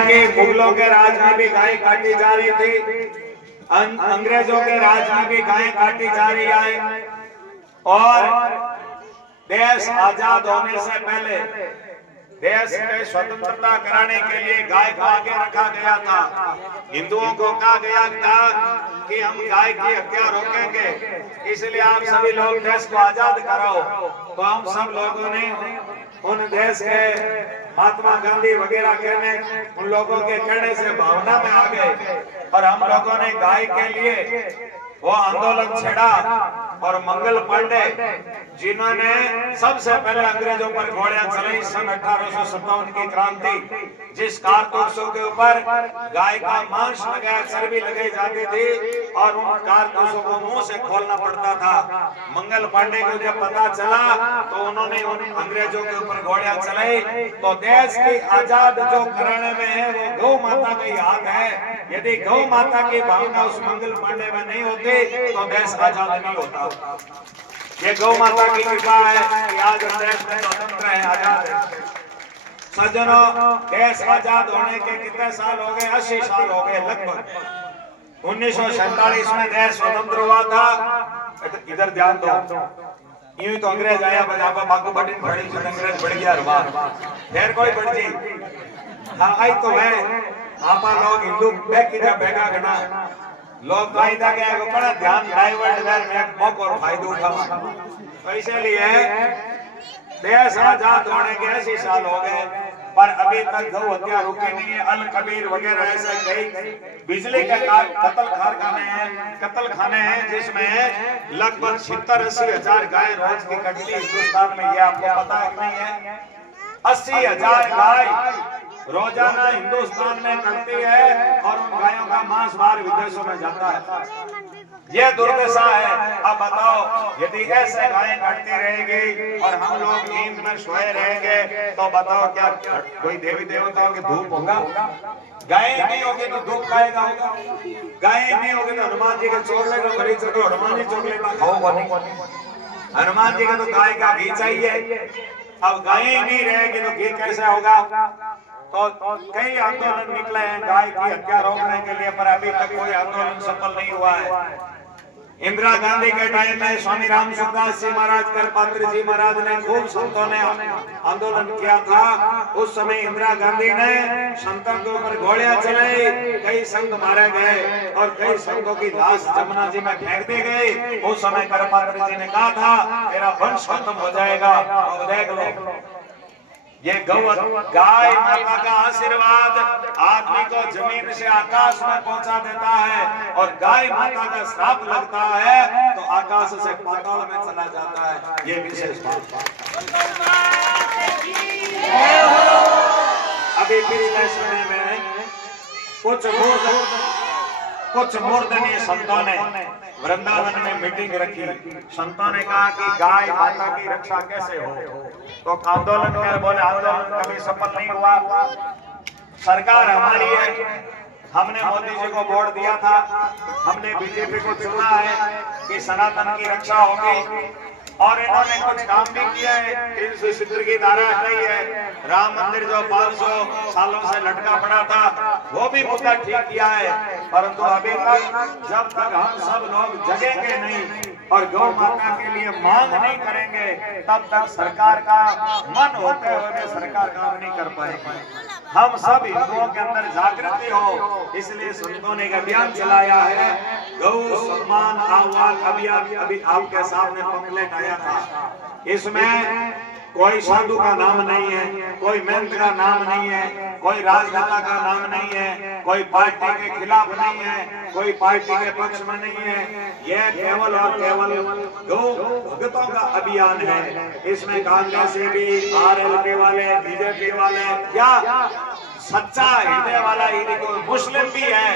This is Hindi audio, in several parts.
कि मुगलों के राज में भी गाय काटी जा रही थी, अंग्रेजों के राज में भी गाय काटी जा रही है, और देश आजाद होने से पहले देश के स्वतंत्रता कराने के लिए गाय को आगे रखा गया था। हिंदुओं को कहा गया था कि हम गाय की हत्या रोकेंगे, इसलिए आप सभी लोग देश को आजाद कराओ। तो हम सब लोगों ने उन देश के महात्मा गांधी वगैरह कहने उन लोगों के कहने से भावना में आ गए, और हम लोगों ने गाय के लिए वो आंदोलन छेड़ा। और मंगल पांडे जिन्होंने सबसे पहले अंग्रेजों पर गोलियां चलाई सन 1857 की क्रांति, जिस कारतूसों के ऊपर गाय का मांस लगाया, चर्बी लगाई जाती थी और उन कारतूसों को मुंह से खोलना पड़ता था। मंगल पांडे को जब पता चला तो उन्होंने उन अंग्रेजों के ऊपर गोलियां चलाई। तो देश की आजाद जो कराने में है वो गौ माता का ही हाथ है। यदि गौ माता की भावना उस मंगल पांडे में नहीं होती तो देश आजाद नहीं होता। ये गौ माता की कृपा है कि आज देश में स्वतंत्र है, आजाद है। सज्जनों, देश आजाद होने के कितने साल हो गए? 80 साल हो गए लगभग। 1947 में देश स्वतंत्र हुआ था। इधर ध्यान दो, यूं तो अंग्रेज आया बजाबा बागू बटिन बड़ी अंग्रेज बढ़ गया रवा फिर कोई बढ़ जी। हाँ आई तो है, आपा लोग हिंदू बेकिजा बेगा गना लोग कायदा के आगे बड़ा ध्यान डाइवर्ट कर में मौका और फायदा उठावा। तो इसलिए देश आजाद होने के 80 साल हो गए, पर अभी तक गौ हत्या रुकी नहीं है। अल कबीर वगैरह ऐसे कई बिजली के कत्ल खाने हैं जिसमें लगभग 70-80 हजार गाय रोज की कटती हिंदुस्तान में। ये आपको पता है कि नहीं है? 80 हजार गाय रोजाना हिंदुस्तान में कटती है और उन गायों का मांस बाहर विदेशों में जाता है। ये दुर्दशा है। अब बताओ, यदि ऐसे गायें कटती रहेगी और हम लोग नींद में सोए रहेंगे तो बताओ क्या कोई देवी देवताओं के धूप होगा? गाय नहीं होगी तो धूप खाएगा होगा? गाय नहीं होगी तो हनुमान जी के चोगले को खरीद सको, हनुमान जी चोगले का खाओगा नहीं। हनुमान जी का तो गाय का घी चाहिए। अब गाय नहीं रहेगी तो घी कैसे होगा? तो कई आंदोलन निकले हैं गाय की हत्या रोकने के लिए, पर अभी तक कोई आंदोलन सफल नहीं हुआ है। इंदिरा गांधी के टाइम में स्वामी राम सुखदास जी महाराज, करपात्री जी महाराज ने खूब संतों ने आंदोलन किया था। उस समय इंदिरा गांधी ने संतों के ऊपर गोलियां चलाई, कई संत मारे गए और कई संतों की लाश जमुना जी में फेंक दी गई। उस समय करपात्री जी ने कहा था मेरा वंश खत्म हो जाएगा। और देख लो, ये गाय माता का आशीर्वाद आदमी को जमीन से आकाश में पहुंचा देता है, और गाय माता का श्राप लगता है तो आकाश से पाताल में चला जाता है। ये विशेष बात है। अभी पिछले समय में कुछ मूर्धन्य संतों ने वृंदावन में मीटिंग रखी। संतों ने कहा कि गाय माता की रक्षा कैसे हो? तो आंदोलन कर बोले आंदोलन कभी सफल नहीं हुआ। सरकार हमारी है, हमने मोदी जी को वोट दिया था, हमने बीजेपी को चुना है कि सनातन की रक्षा होगी, और इन्होंने कुछ काम भी किया है। 370 की धारा हटाई है। राम मंदिर जो 500 सालों से लटका पड़ा था वो भी मुद्दा ठीक किया है। परंतु अभी तक जब तक हम सब लोग जगेंगे नहीं और गौ माता के लिए मांग नहीं करेंगे तब तक सरकार का मन होते हुए भी सरकार काम नहीं कर पाएगी। हम सब हिंदुओं के अंदर जागृति हो, इसलिए संतों ने एक अभियान चलाया है, गौ सम्मान आह्वान अभियान। अभी आपके सामने पम्पलेट आया था। इसमें कोई साधु का नाम नहीं है, कोई महंत का नाम नहीं है, कोई राजनेता का नाम नहीं है, कोई पार्टी के खिलाफ नहीं है, कोई पार्टी के पक्ष में नहीं है। यह केवल और केवल गौ भक्तों का अभियान है। इसमें कांग्रेसी भी, आरएलपी वाले, बीजेपी वाले या सच्चा हृदय वाला यदि कोई मुस्लिम भी है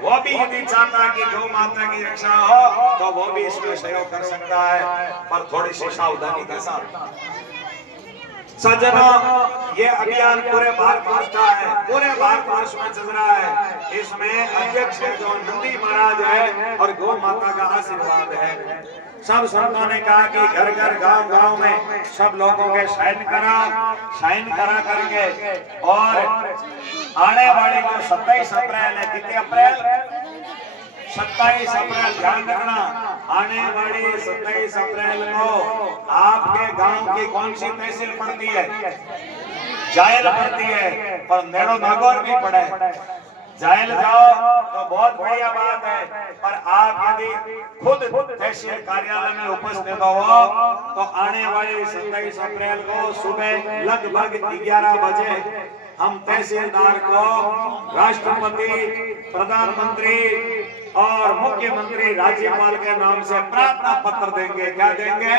वो भी यदि चाहता कि गौ माता की रक्षा हो तो वो भी इसमें सहयोग कर सकता है, पर थोड़ी सी सावधानी के साथ। सज्जनों, ये अभियान पूरे भारतवर्ष का है, पूरे भारतवर्ष में चल रहा है। इसमें अध्यक्ष जो नंदी महाराज है और गौ माता का आशीर्वाद है। सब संतों ने कहा कि घर घर गांव गांव में सब लोगों के साइन करा करके और आने वाली जो 27 अप्रैल है, कितने अप्रैल? 27 अप्रैल, ध्यान रखना। आने वाली 27 अप्रैल को आपके गांव की कौन सी तहसील पड़ती है? जायल पड़ती है, पर नेड़ो नागौर भी पड़े। जायल जाओ तो बहुत बढ़िया बात है, पर आप यदि खुद तहसील कार्यालय में उपस्थित हो तो आने वाली 27 अप्रैल को सुबह लगभग 11 बजे हम तहसीलदार को राष्ट्रपति, प्रधानमंत्री और मुख्यमंत्री, राज्यपाल के नाम से प्रार्थना पत्र देंगे। क्या देंगे?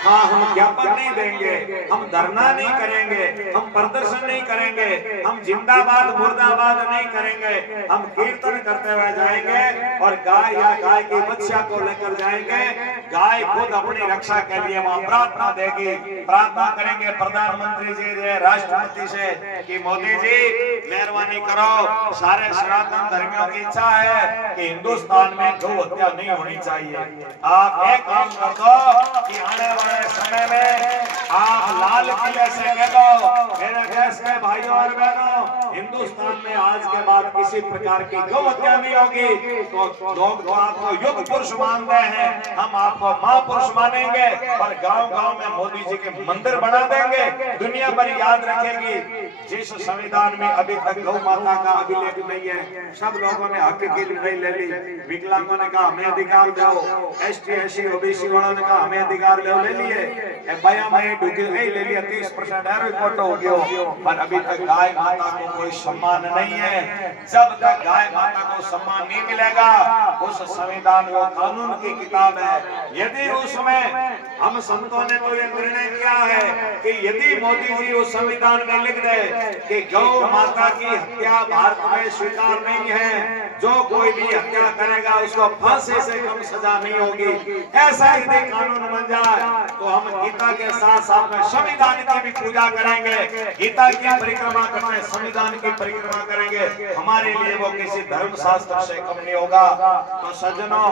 हाँ, हम ज्ञापन नहीं देंगे, हम धरना नहीं करेंगे, हम प्रदर्शन नहीं करेंगे, हम जिंदाबाद मुर्दाबाद नहीं करेंगे, हम कीर्तन करते हुए जाएंगे और गाय या गाय की बच्चा को लेकर जाएंगे। गाय खुद अपनी रक्षा के लिए वहाँ प्रार्थना देगी। प्रार्थना करेंगे प्रधानमंत्री जी से, राष्ट्रपति से कि मोदी जी मेहरबानी करो, सारे सनातन धर्मियों की इच्छा है कि हिंदुस्तान में गौ हत्या नहीं होनी चाहिए। आप एक काम कर दो कि आने वाले समय में आप लाल किले से कह दो, मेरे देश के भाइयों और बहनों, हिंदुस्तान में आज के बाद किसी प्रकार की गौ हत्या नहीं होगी। तो लोग तो आपको युग पुरुष मानते हैं, हम आपको महापुरुष मानेंगे और गांव-गांव में मोदी जी के मंदिर बना देंगे। दुनिया भर याद रखेगी जिस संविधान में अभी तक गौ माता का अभिलेख नहीं है, सब लोगों ने हक की लड़ाई ले ली। विकलांगों ने कहा हमें अधिकार दो, एसटी एससी ओबीसी वालों ने कहा हमें अधिकार दो, ले लिए। बया में ढुके गई, ले लिया 30% रिपोर्ट हो गया, पर अभी तक गाय माता को कोई सम्मान नहीं है। जब तक गाय माता को सम्मान नहीं मिलेगा, उस संविधान वो कानून की किताब है। यदि उसमें हम संतों ने तो ये निर्णय किया है कि यदि मोदी जी उस संविधान में लिख दे कि गौ माता की हत्या भारत में स्वीकार नहीं है, जो कोई भी हत्या करेगा उसको फांसी से कम सजा नहीं होगी, ऐसा यदि कानून बन जाए तो हम गीता के साथ साथ में संविधान की भी पूजा करेंगे। गीता की परिक्रमा करते, संविधान की परिक्रमा करेंगे। हमारे लिए वो किसी धर्म शास्त्र से कम नहीं होगा। तो सज्जनों,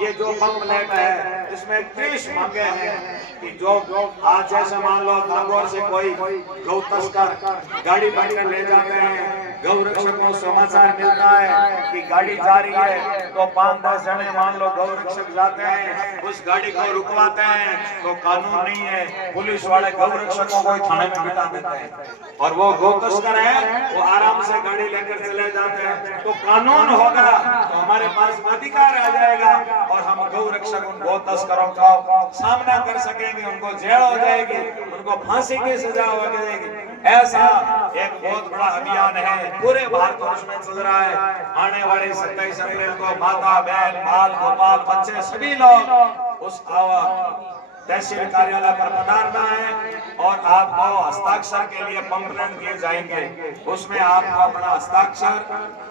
ये जो पंपलेट है इसमें 30 मांगे हैं कि जो आज जैसे मान लो नागौर से कोई गौ तस्कर गाड़ी भरकर ले जाते हैं, गौ रक्षक को समाचार मिलता है कि गाड़ी जा रही है, तो 5-10 जने मान लो गौ रक्षक जाते हैं, उस गाड़ी को रुकवाते हैं, तो कानून नहीं है, पुलिस वाले गौ रक्षकों को थाने में बिठा देते हैं और वो गौ तस्कर है वो आराम से गाड़ी लेकर चले जाते हैं। तो कानून होगा तो हमारे पास अधिकार आ जाएगा और हम गौ रक्षक उन गौ तस्करों का सामना कर सकेंगे, उनको जेल हो जाएगी, उनको फांसी की सजा हो जाएगी। ऐसा एक बहुत बड़ा अभियान है, पूरे भारतवर्ष में चल रहा है। आने वाली 27 अप्रैल को माता, बहन, बाल, गोपाल, बच्चे सभी लोग उस तहसील कार्यालय पर पधारना है और आपको हस्ताक्षर के लिए पंपलेट दिए जाएंगे। उसमें आपको अपना हस्ताक्षर,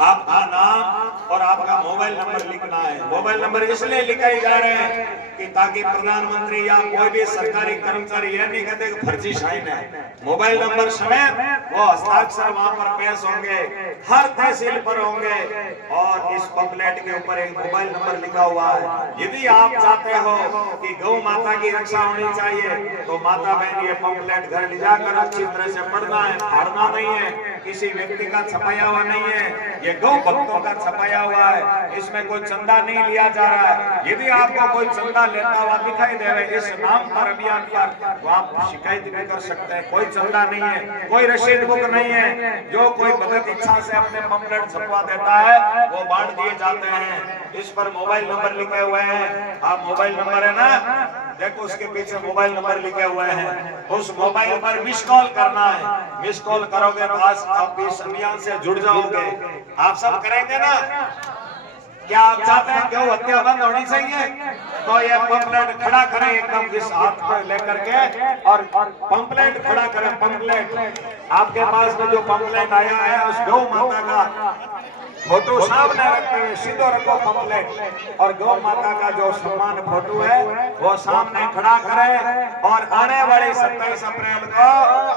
आपका नाम और आपका मोबाइल नंबर लिखना है। मोबाइल नंबर इसलिए लिखाई जा रहे हैं कि ताकि प्रधानमंत्री या कोई भी सरकारी कर्मचारी यह नहीं कहते कि फर्जी साइन है। मोबाइल नंबर समेत वो हस्ताक्षर वहां पर पेश होंगे, हर तहसील पर होंगे और इस पंपलेट के ऊपर एक मोबाइल नंबर लिखा हुआ है। यदि आप चाहते हो कि गौ माता की रक्षा होनी चाहिए तो माता बहन ये पंपलेट घर ले जाकर अच्छी तरह से पढ़ना है, फाड़ना नहीं है, किसी व्यक्ति का छपाया हुआ नहीं है, ये गौ भक्तों का छपाया हुआ है, इसमें कोई चंदा नहीं लिया जा रहा है। यदि आपको कोई चंदा लेता हुआ दिखाई दे इस नाम पर अभियान पर, तो आप शिकायत भी कर सकते हैं। कोई चंदा नहीं है, कोई रसीद बुक नहीं है, जो कोई भगत इच्छा से अपने पंपलेट छपवा देता है वो बांट दिए जाते हैं। इस पर मोबाइल नंबर लिखे हुए हैं, आप मोबाइल नंबर है ना, देखो उसके पीछे मोबाइल नंबर लिखे हुए हैं, उस मोबाइल पर मिस कॉल करना है। मिस कॉल करोगे तो आप इस अभियान से जुड़ जाओगे। आप सब करेंगे ना? क्या आप चाहते हैं गौ हत्या बंद होनी चाहिए? तो ये पंपलेट खड़ा करें एकदम इस हाथ पर लेकर के और पंपलेट खड़ा करें। पंपलेट आपके पास में जो पंपलेट आया है उस गौ माता का फोटो सामने रखते हुए सीधो रखो पंपलेट और गौ माता का जो सम्मान फोटो है वो सामने खड़ा करें और आने वाली 27 अप्रैल को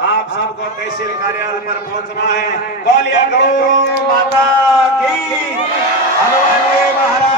आप सबको तहसील कार्यालय पर पहुंचना है। बोलिए गौ माता की, हनुमान जी महाराज